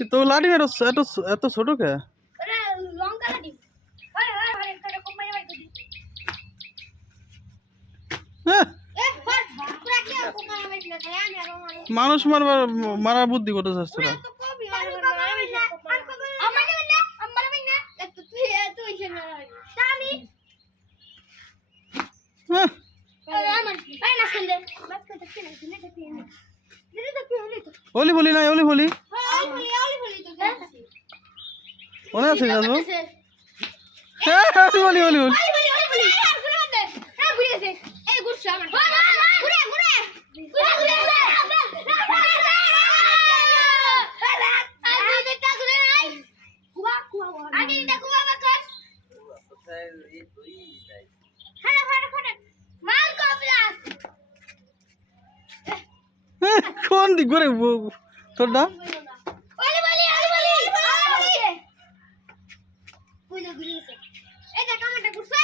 কিন্তু লাডি এত এত ছোট কে? হ্যাঁ। মানুষ মারবার মারা বুদ্ধি কত চাচ্ছে হলি? হ্যাঁ। বলি না ওলি বলি। মনে আছে জানো হ্যাঁ, হ্যাঁ, বলি বলি বলি। হ্যাঁ, কোন দিক করে তোরটা? কইনা ঘুরে গেছে। এই দেখ আমারটা ঘুরছে